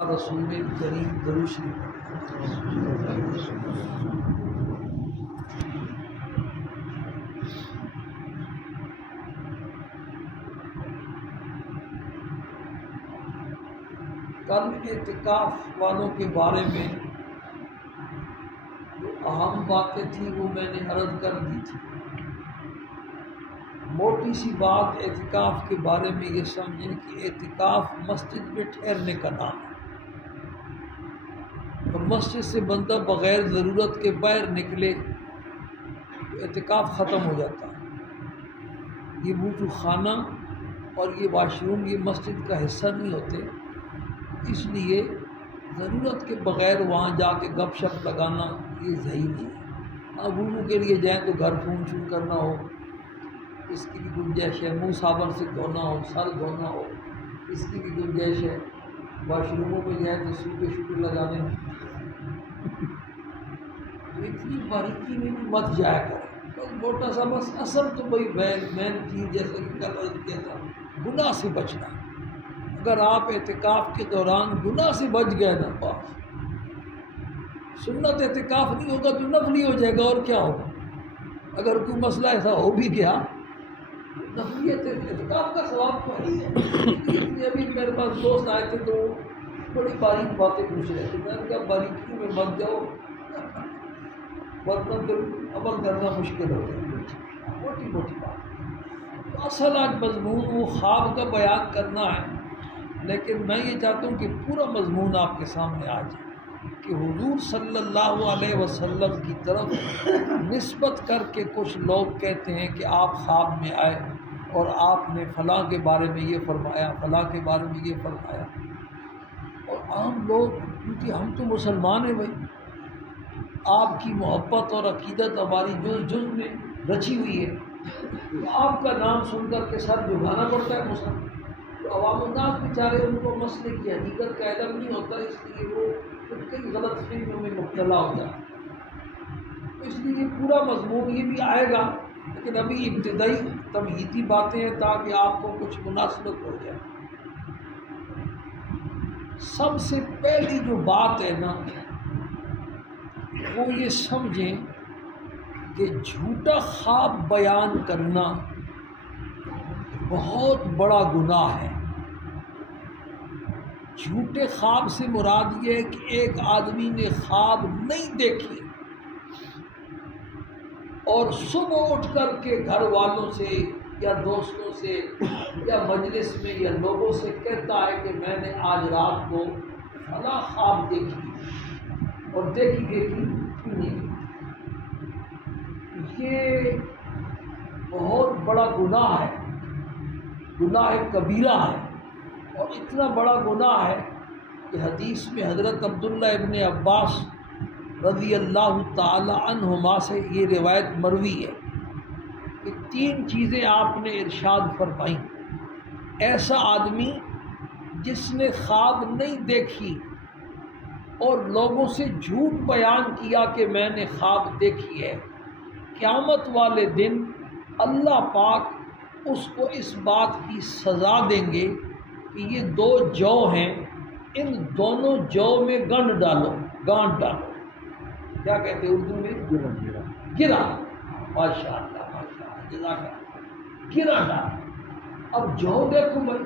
رسول کریم درود شریف۔ کل اعتکاف والوں کے بارے میں جو اہم باتیں تھیں وہ میں نے عرض کر دی تھی۔ موٹی سی بات اعتکاف کے بارے میں یہ سمجھیں کہ اعتکاف مسجد میں ٹھہرنے کا نام ہے، اور مسجد سے بندہ بغیر ضرورت کے باہر نکلے تو اعتکاف ختم ہو جاتا ہے۔ یہ وضو خانہ اور یہ واش روم یہ مسجد کا حصہ نہیں ہوتے، اس لیے ضرورت کے بغیر وہاں جا کے گپ شپ لگانا یہ صحیح نہیں ہے۔ ہاں وضو کے لیے جائیں تو گھر فون شون کرنا ہو، اس کی بھی گنجائش ہے، منہ صابن سے دھونا ہو، سر دھونا ہو، اس کی بھی گنجائش ہے۔ واش روموں میں جائیں تو سوٹے شوٹے لگانے ہیں، تو اتنی باریکی میں بھی مت جایا کریں۔ بس موٹا سا بس اصل تو بھائی مین چیز جیسا کہ کل عرض کیا تھا، گناہ سے بچنا۔ اگر آپ اعتکاف کے دوران گناہ سے بچ گئے نا، بس سنت اعتکاف نہیں ہوگا تو نفلی ہو جائے گا، اور کیا ہوگا؟ اگر کوئی مسئلہ ایسا ہو بھی گیا، نفلیت اعتکاف کا ثواب تو ہے۔ ابھی میرے پاس دوست آئے تھے تو بڑی باریک باتیں پوچھ رہے تھے، میں نے کہا باریکیوں میں مت جاؤ ورنہ پھر عمل کرنا مشکل ہو جائے، موٹی موٹی بات۔ تو اصل آج مضمون وہ خواب کا بیان کرنا ہے، لیکن میں یہ چاہتا ہوں کہ پورا مضمون آپ کے سامنے آ جائے کہ حضور صلی اللہ علیہ وسلم کی طرف نسبت کر کے کچھ لوگ کہتے ہیں کہ آپ خواب میں آئے اور آپ نے فلاں کے بارے میں یہ فرمایا، فلاں کے بارے میں یہ فرمایا۔ اور عام لوگ، کیونکہ ہم تو مسلمان ہیں بھائی، آپ کی محبت اور عقیدت ہماری جز میں رچی ہوئی ہے، تو آپ کا نام سن کر کے سر جھکانا پڑتا ہے مسلمان۔ تو عوام الناس بیچارے ان کو مسئلے کی حقیقت کا علم نہیں ہوتا، اس لیے وہ کئی غلط فہمیوں میں مبتلا ہو جاتا ہے۔ اس لیے پورا مضمون یہ بھی آئے گا، لیکن ابھی ابتدائی تمہیدی باتیں ہیں تاکہ آپ کو کچھ مناسبت ہو جائے۔ سب سے پہلی جو بات ہے نا، وہ یہ سمجھیں کہ جھوٹا خواب بیان کرنا بہت بڑا گناہ ہے۔ جھوٹے خواب سے مراد یہ ہے کہ ایک آدمی نے خواب نہیں دیکھی اور صبح اٹھ کر کے گھر والوں سے یا دوستوں سے یا مجلس میں یا لوگوں سے کہتا ہے کہ میں نے آج رات کو فلاں خواب دیکھی، اور دیکھی نہیں۔ یہ بہت بڑا گناہ ہے، گناہ کبیرہ ہے، اور اتنا بڑا گناہ ہے کہ حدیث میں حضرت عبداللہ ابن عباس رضی اللہ تعالی عنہما سے یہ روایت مروی ہے کہ 3 چیزیں آپ نے ارشاد فرمائیں۔ ایسا آدمی جس نے خواب نہیں دیکھی اور لوگوں سے جھوٹ بیان کیا کہ میں نے خواب دیکھی ہے، قیامت والے دن اللہ پاک اس کو اس بات کی سزا دیں گے کہ یہ 2 جو ہیں، ان دونوں جو میں گانٹ ڈالو۔ کیا کہتے ہیں اردو میں؟ گرا۔ ماشاء اللہ ماشاء اللہ، جزاک اللہ، گرا ڈال۔ اب جو دیکھو بھائی،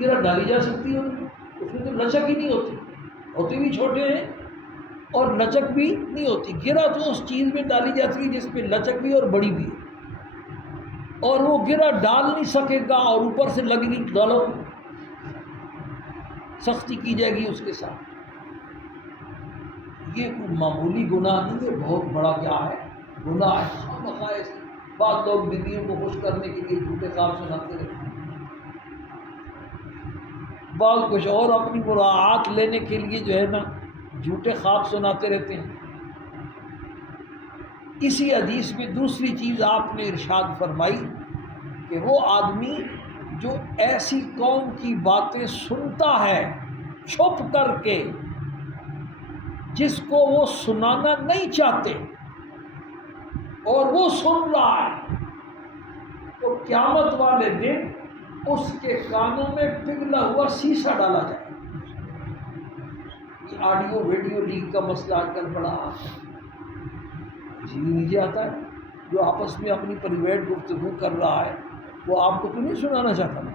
گرا ڈالی جا سکتی ہے، اس میں تو لچک ہی نہیں ہوتی، ہوتے بھی چھوٹے ہیں اور لچک بھی نہیں ہوتی۔ گرا تو اس چیز میں ڈالی جاتی ہے جس پہ لچک بھی اور بڑی بھی ہے، اور وہ گرا ڈال نہیں سکے گا، اور اوپر سے لگنی ڈالو، سختی کی جائے گی اس کے ساتھ۔ یہ کوئی معمولی گناہ نہیں ہے، بہت بڑا کیا ہے، گناہ ہے۔ خامخواہ بعض لوگ بیویوں کو خوش کرنے کے لیے جھوٹے خواب سناتے رہتے ہیں، بعض کچھ اور اپنی مراعات لینے کے لیے جو ہے نا جھوٹے خواب سناتے رہتے ہیں۔ اسی حدیث میں دوسری چیز آپ نے ارشاد فرمائی کہ وہ آدمی جو ایسی قوم کی باتیں سنتا ہے چھپ کر کے جس کو وہ سنانا نہیں چاہتے اور وہ سن رہا ہے، تو قیامت والے دن اس کے کانوں میں پگھلا ہوا سیسا ڈالا جائے۔ آڈیو ویڈیو لیک کا مسئلہ آج کل بڑا نیچے آتا ہے، جو آپس میں اپنی پرائیویٹ گفتگو کر رہا ہے وہ آپ کو تو نہیں سنانا چاہتا نا،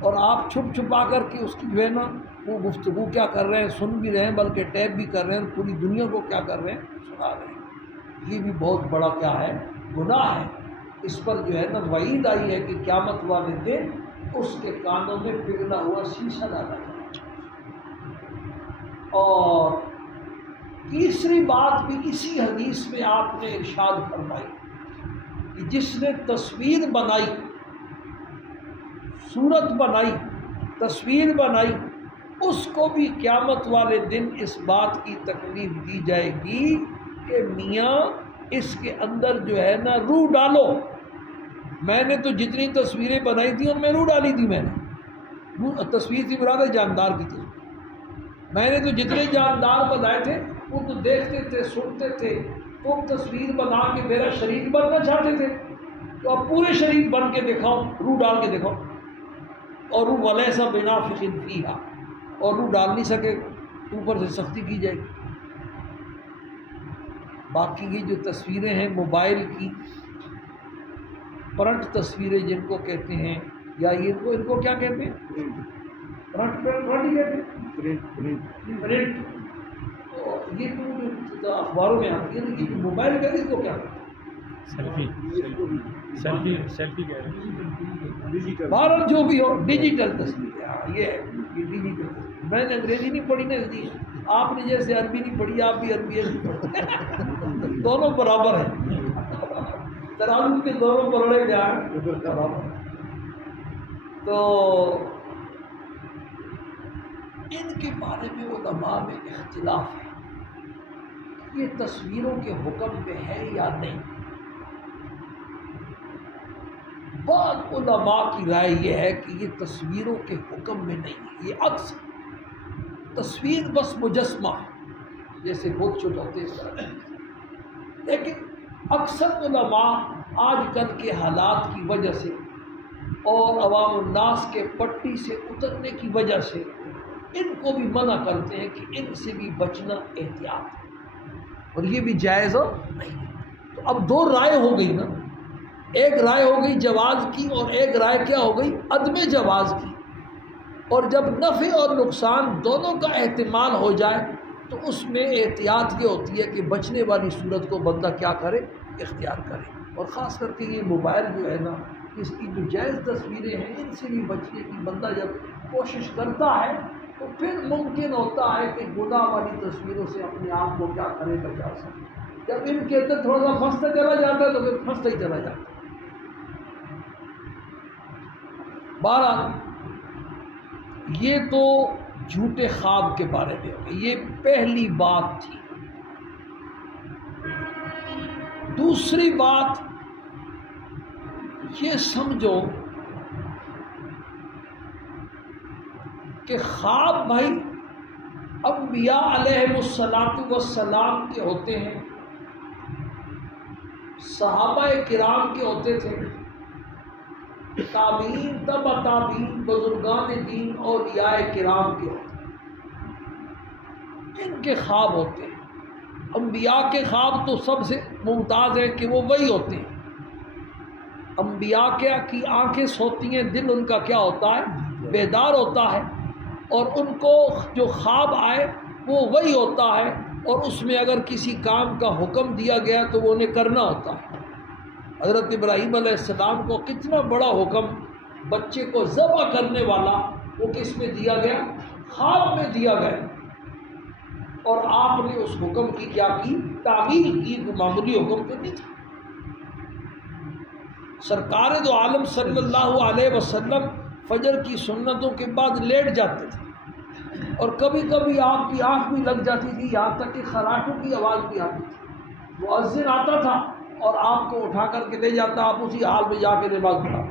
اور آپ چھپ چھپا کر کے اس کی جو ہے نا وہ گفتگو کیا کر رہے ہیں، سن بھی رہے ہیں بلکہ ٹیپ بھی کر رہے ہیں، پوری دنیا کو کیا کر رہے ہیں، سنا رہے ہیں۔ یہ بھی بہت بڑا کیا ہے، گناہ ہے۔ اس پر جو ہے نا وعید آئی ہے کہ قیامت والے دن اس کے کانوں میں پگھلا ہوا شیشہ ڈالا جائے۔ اور تیسری بات بھی اسی حدیث میں آپ نے ارشاد فرمائی کہ جس نے تصویر بنائی، صورت بنائی، تصویر بنائی، اس کو بھی قیامت والے دن اس بات کی تکلیف دی جائے گی کہ میاں اس کے اندر جو ہے نا روح ڈالو۔ میں نے تو جتنی تصویریں بنائی تھیں ان میں روح ڈالی تھی، میں نے تصویر تھی مراد جاندار کی تصویر، میں نے تو جتنے جاندار بنائے تھے وہ تو دیکھتے تھے، سنتے تھے، تم تصویر بنا کے میرا شریک بننا چاہتے تھے تو اب پورے شریک بن کے دکھاؤ، روح ڈال کے دکھاؤ۔ اور روح ولیس بنافخ فیہا، اور روح ڈال نہیں سکے اوپر سے سختی کی جائے گی۔ باقی یہ جو تصویریں ہیں موبائل کی پرنٹ تصویریں جن کو کہتے ہیں، یا ان کو کیا کہتے ہیں، پرنٹ ہی کہتے ہیں، پرنٹ، یہ تو اخباروں میں آتی ہے، لیکن موبائل کا اس کو کیا کہتے ہیں، سیلفی کہہ رہے ہیں، بہرحال جو بھی ہو ڈیجیٹل تصویر، یہ ڈیجیٹل تصویر۔ میں نے انگریزی نہیں پڑھی نا، اس لیے آپ نے جیسے عربی نہیں پڑھی، آپ بھی عربی پڑھتے، دونوں برابر ہیں، ترازو کے دونوں پلڑے جائیں برابر ہیں۔ تو ان کے بارے میں علماء میں اختلاف ہے، یہ تصویروں کے حکم میں ہے یا نہیں۔ بعض علماء کی رائے یہ ہے کہ یہ تصویروں کے حکم میں نہیں ہے، یہ عکس تصویر بس مجسمہ ہے، جیسے بت شد ہوتے ہیں، لیکن اکثر علماء آج کل کے حالات کی وجہ سے اور عوام الناس کے پٹی سے اترنے کی وجہ سے ان کو بھی منع کرتے ہیں کہ ان سے بھی بچنا احتیاط ہے، اور یہ بھی جائز نہیں ہے۔ تو اب دو رائے ہو گئی نا، ایک رائے ہو گئی جواز کی اور ایک رائے کیا ہو گئی، عدم جواز کی۔ اور جب نفع اور نقصان دونوں کا احتمال ہو جائے تو اس میں احتیاط یہ ہوتی ہے کہ بچنے والی صورت کو بندہ کیا کرے، اختیار کرے۔ اور خاص کر کے یہ موبائل جو ہے نا، اس کی جو جائز تصویریں ہیں ان سے بھی بچنے کی بندہ جب کوشش کرتا ہے تو پھر ممکن ہوتا ہے کہ گناہ والی تصویروں سے اپنے آپ کو کیا کرے، بچا سکے۔ جب ان کے اندر تھوڑا سا پھنستا چلا جاتا ہے تو پھر پھنستا ہی چلا جاتا ہے۔ بہرحال یہ تو جھوٹے خواب کے بارے میں ہوگی، یہ پہلی بات تھی۔ دوسری بات یہ سمجھو کہ خواب بھائی انبیاء علیہ السلام کے ہوتے ہیں، صحابہ کرام کے ہوتے تھے، تابعین تبع تابعین، بزرگان دین اولیاء کرام کے ہوتے ہیں، ان کے خواب ہوتے ہیں۔ انبیاء کے خواب تو سب سے ممتاز ہے کہ وہ وہی ہوتے ہیں۔ انبیاء کی آنکھیں سوتی ہیں، دل ان کا کیا ہوتا ہے، بیدار ہوتا ہے، اور ان کو جو خواب آئے وہ وہی ہوتا ہے، اور اس میں اگر کسی کام کا حکم دیا گیا تو وہ انہیں کرنا ہوتا ہے۔ حضرت ابراہیم علیہ السلام کو کتنا بڑا حکم، بچے کو ذبح کرنے والا، وہ کس میں دیا گیا، خواب میں دیا گیا، اور آپ نے اس حکم کی کیا کی، تعمیل کی۔ معمولی حکم تو نہیں تھا۔ سرکار دو عالم صلی اللہ علیہ وسلم فجر کی سنتوں کے بعد لیٹ جاتے تھے، اور کبھی کبھی آپ کی آنکھ بھی لگ جاتی تھی، یہاں تک کہ خراٹوں کی آواز بھی آتی تھی۔ مؤذن آتا تھا اور آپ کو اٹھا کر کے لے جاتا، آپ اسی حال میں جا کے نماز پڑھا۔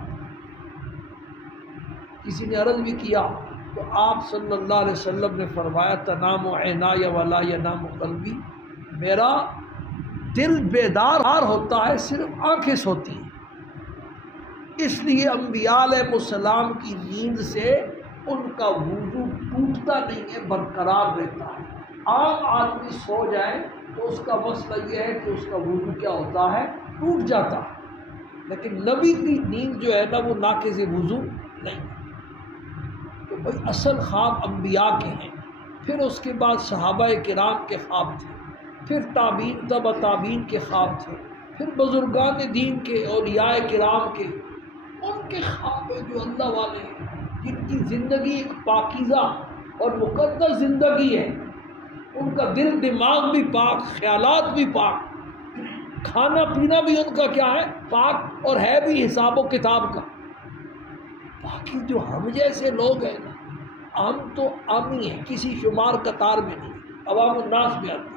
کسی نے عرض بھی کیا تو آپ صلی اللہ علیہ وسلم نے فرمایا، تنام عینای ولا ینام قلبی، میرا دل بیدار ہوتا ہے، صرف آنکھیں سوتی ہیں۔ اس لیے انبیاء علیہ السلام کی نیند سے ان کا وضو ٹوٹتا ٹوٹتا نہیں ہے، برقرار رہتا ہے۔ عام آدمی سو جائے تو اس کا مسئلہ یہ ہے کہ اس کا وضو کیا ہوتا ہے، ٹوٹ جاتا ہے، لیکن نبی کی نیند جو ہے نا وہ ناقض وضو نہیں۔ تو بھائی اصل خواب انبیاء کے ہیں، پھر اس کے بعد صحابہ کرام کے خواب تھے، پھر تابعین تبع تابعین کے خواب تھے، پھر بزرگان دین کے، اولیاء کرام کے، ان کے خواب ہیں جو اللہ والے ہیں، جن کی زندگی ایک پاکیزہ اور مقدس زندگی ہے، ان کا دل دماغ بھی پاک، خیالات بھی پاک، کھانا پینا بھی ان کا کیا ہے، پاک، اور ہے بھی حساب و کتاب کا۔ باقی جو ہم جیسے لوگ ہیں نا، ہم تو عام ہی ہیں، کسی شمار قطار میں نہیں، عوام الناس میں آتے ہیں۔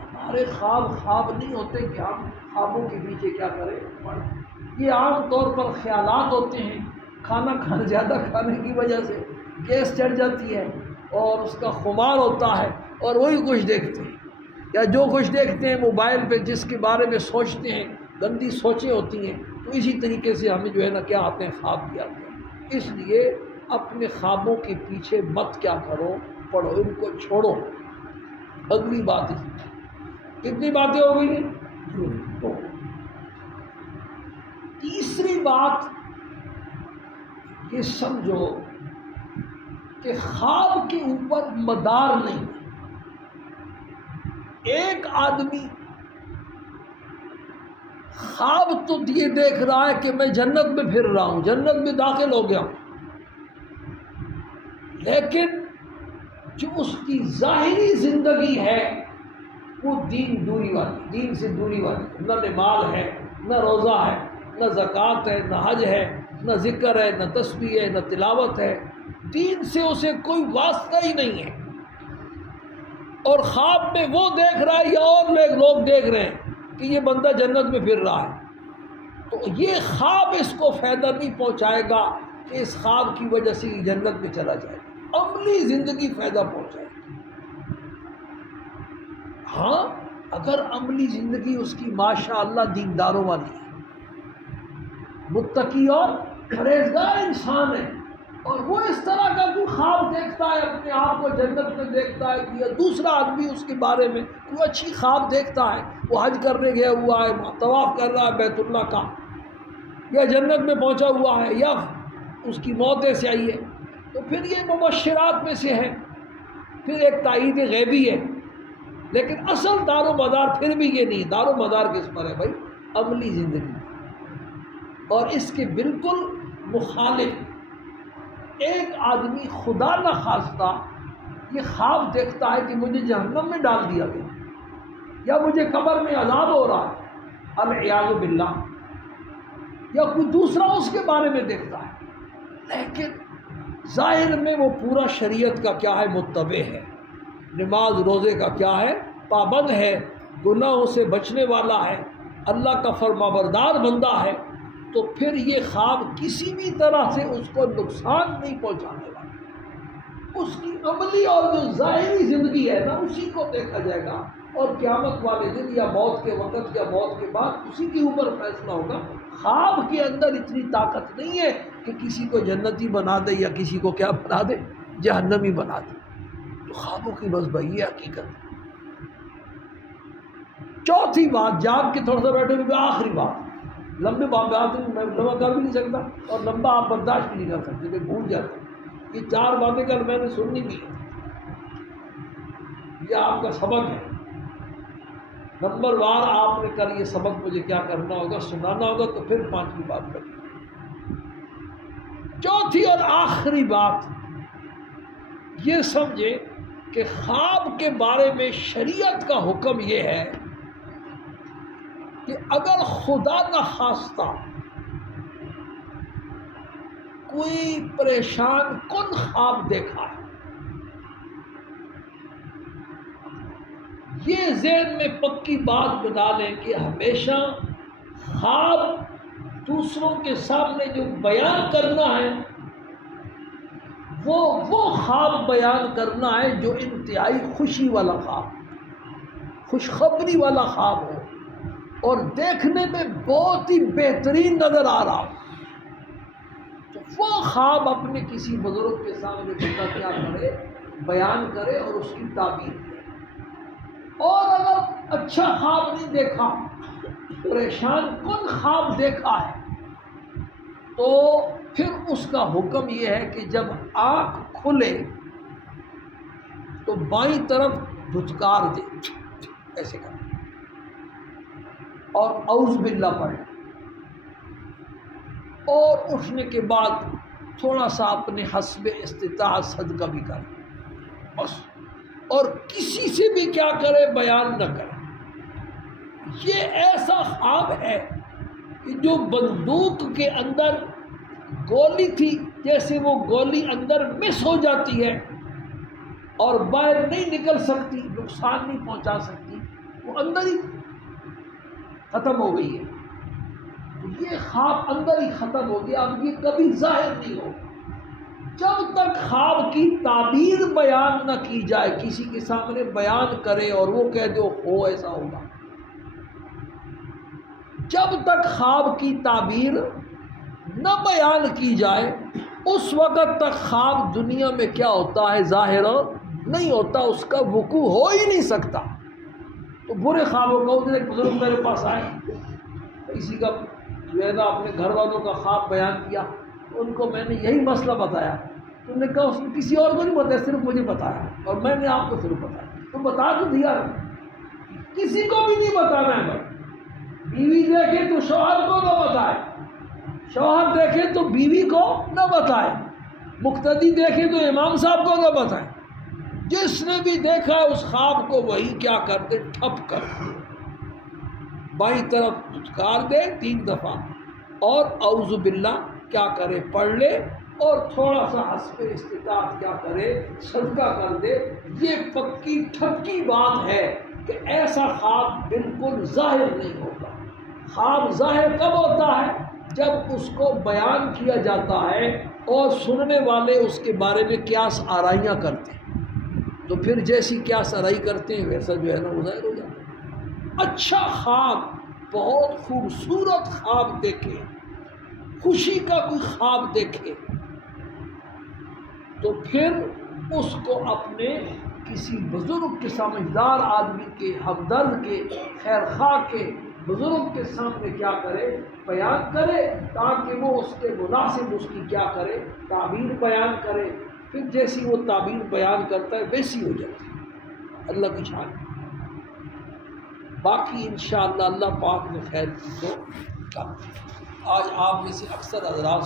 ہمارے خواب نہیں ہوتے کہ ہم خوابوں کے پیچھے کیا کریں، پڑھیں۔ یہ عام طور پر خیالات ہوتے ہیں، کھانا زیادہ کھانے کی وجہ سے گیس چڑھ جاتی ہے اور اس کا خمار ہوتا ہے، اور وہی کچھ دیکھتے ہیں، یا جو کچھ دیکھتے ہیں موبائل پہ، جس کے بارے میں سوچتے ہیں، گندی سوچیں ہوتی ہیں، تو اسی طریقے سے ہمیں جو ہے نا کیا آتے ہیں، خواب بھی آتے ہیں۔ اس لیے اپنے خوابوں کے پیچھے مت کیا کرو، پڑھو، ان کو چھوڑو۔ اگلی بات ہے، کتنی باتیں ہو گئی ہیں؟ تو تیسری بات یہ سمجھو کہ خواب کے اوپر مدار نہیں۔ ایک آدمی خواب تو یہ دیکھ رہا ہے کہ میں جنت میں پھر رہا ہوں، جنت میں داخل ہو گیا ہوں، لیکن جو اس کی ظاہری زندگی ہے وہ دین سے دوری والی، نہ نماز ہے، نہ روزہ ہے، نہ زکوٰۃ ہے، نہ حج ہے، نہ ذکر ہے، نہ تسبیح ہے، نہ تلاوت ہے، دین سے اسے کوئی واسطہ ہی نہیں ہے، اور خواب میں وہ دیکھ رہا ہے یا اور لوگ دیکھ رہے ہیں کہ یہ بندہ جنت میں پھر رہا ہے، تو یہ خواب اس کو فائدہ نہیں پہنچائے گا کہ اس خواب کی وجہ سے یہ جنت میں چلا جائے گا، عملی زندگی فائدہ پہنچائے گی۔ ہاں اگر عملی زندگی اس کی ماشاء اللہ دینداروں والی ہے، متقی اور پرہیزگار انسان ہے، اور وہ اس طرح کا کوئی خواب دیکھتا ہے، اپنے آپ کو جنت میں دیکھتا ہے، یا دوسرا آدمی اس کے بارے میں کوئی اچھی خواب دیکھتا ہے، وہ حج کرنے گیا ہوا ہے، طواف کر رہا ہے بیت اللہ کا، یا جنت میں پہنچا ہوا ہے، یا اس کی موت ایسے آئی ہے، تو پھر یہ مبشرات میں سے ہے، پھر ایک تائید غیبی ہے، لیکن اصل دار و مدار پھر بھی یہ نہیں۔ دار و مدار کس پر ہے بھائی؟ عملی زندگی۔ اور اس کے بالکل مخالف ایک آدمی خدا نہ خواستہ یہ خواب دیکھتا ہے کہ مجھے جہنم میں ڈال دیا گیا، یا مجھے قبر میں عذاب ہو رہا ہے، العیاذ باللہ، یا کوئی دوسرا اس کے بارے میں دیکھتا ہے، لیکن ظاہر میں وہ پورا شریعت کا کیا ہے، متبع ہے، نماز روزے کا کیا ہے، پابند ہے، گناہوں سے بچنے والا ہے، اللہ کا فرمانبردار بندہ ہے، تو پھر یہ خواب کسی بھی طرح سے اس کو نقصان نہیں پہنچانے والا۔ اس کی عملی اور جو ظاہری زندگی ہے نا، اسی کو دیکھا جائے گا، اور قیامت والے دن یا موت کے وقت یا موت کے بعد اسی کے اوپر فیصلہ ہوگا۔ خواب کے اندر اتنی طاقت نہیں ہے کہ کسی کو جنتی بنا دے یا کسی کو کیا بنا دے، جہنمی بنا دے۔ تو خوابوں کی بس بھائی یہ حقیقت ہے۔ چوتھی بات، جاگ کے تھوڑا سا بیٹھے ہوئے، آخری بات، لمبے بات میں لمبا کر بھی نہیں سکتا اور لمبا آپ برداشت بھی نہیں کر سکتے کہ بھول جاتے۔ یہ چار باتیں کل میں نے سننی بھی ہے، یہ آپ کا سبق ہے، نمبر وار آپ نے کل یہ سبق مجھے کیا کرنا ہوگا، سنانا ہوگا، تو پھر پانچویں بات کریں۔ چوتھی اور آخری بات یہ سمجھے کہ خواب کے بارے میں شریعت کا حکم یہ ہے کہ اگر خدا نہ خواستہ کوئی پریشان کن خواب دیکھا ہے، یہ ذہن میں پکی بات بنا لیں کہ ہمیشہ خواب دوسروں کے سامنے جو بیان کرنا ہے وہ خواب بیان کرنا ہے جو انتہائی خوشی والا خواب، خوشخبری والا خواب ہو، اور دیکھنے میں بہت ہی بہترین نظر آ رہا ہو، تو وہ خواب اپنے کسی بزرگ کے سامنے بندہ کیا کرے، بیان کرے اور اس کی تعبیر کرے۔ اور اگر اچھا خواب نہیں دیکھا، پریشان کن خواب دیکھا ہے، تو پھر اس کا حکم یہ ہے کہ جب آنکھ کھلے تو بائیں طرف دھتکار دے، ایسے کرے اور اعوذ باللہ پڑھے، اور اٹھنے کے بعد تھوڑا سا اپنے حسب استطاعت صدقہ بھی کرے، بس، اور کسی سے بھی کیا کرے، بیان نہ کرے۔ یہ ایسا خواب ہے کہ جو بندوق کے اندر گولی تھی، جیسے وہ گولی اندر مس ہو جاتی ہے اور باہر نہیں نکل سکتی، نقصان نہیں پہنچا سکتی، وہ اندر ہی ختم ہو گئی ہے۔ یہ خواب اندر ہی ختم ہو گیا، اب یہ کبھی ظاہر نہیں ہو۔ جب تک خواب کی تعبیر بیان نہ کی جائے، کسی کے سامنے بیان کرے اور وہ کہہ دو ہو ایسا ہوگا، جب تک خواب کی تعبیر نہ بیان کی جائے اس وقت تک خواب دنیا میں کیا ہوتا ہے، ظاہر نہیں ہوتا، اس کا وقوع ہو ہی نہیں سکتا۔ تو برے خوابوں کا، اس دن ایک بزرگ میرے پاس آئے، کسی کا جو ہے نا اپنے گھر والوں کا خواب بیان کیا، ان کو میں نے یہی مسئلہ بتایا، تم نے کہا اس نے کسی اور کو نہیں بتایا، صرف مجھے بتایا، اور میں نے آپ کو صرف بتایا، تم بتا تو دیا، کسی کو بھی نہیں بتانا ہے۔ بیوی دیکھے تو شوہر کو نہ بتائے، شوہر دیکھے تو بیوی کو نہ بتائے، مقتدی دیکھے تو امام صاحب کو نہ بتائے، جس نے بھی دیکھا ہے اس خواب کو وہی کیا کرتے، ٹھپ کر بائیں طرف دھتکار دے 3 دفعہ، اور اعوذ باللہ کیا کرے، پڑھ لے، اور تھوڑا سا حسب استطاعت کیا کرے، صدقہ کر دے۔ یہ پکی ٹھپکی بات ہے کہ ایسا خواب بالکل ظاہر نہیں ہوتا۔ خواب ظاہر کب ہوتا ہے؟ جب اس کو بیان کیا جاتا ہے اور سننے والے اس کے بارے میں قیاس آرائیاں کرتے ہیں، تو پھر جیسی قیاس آرائی کرتے ہیں ویسا جو ہے نا وہ ظاہر ہو جاتا ہے۔ اچھا خواب، بہت خوبصورت خواب دیکھے، خوشی کا کوئی خواب دیکھے، تو پھر اس کو اپنے کسی بزرگ کے، سمجھدار آدمی کے، ہمدرد کے، خیر خواہ کے بزرگ کے سامنے کیا کرے، بیان کرے، تاکہ وہ اس کے مناسب اس کی کیا کرے، تعبیر بیان کرے۔ پھر جیسی وہ تعبیر بیان کرتا ہے ویسی ہو جاتی ہے، اللہ کی شان۔ باقی انشاءاللہ اللہ پاک نے خیر کو کم۔ آج آپ میں سے اکثر حضرات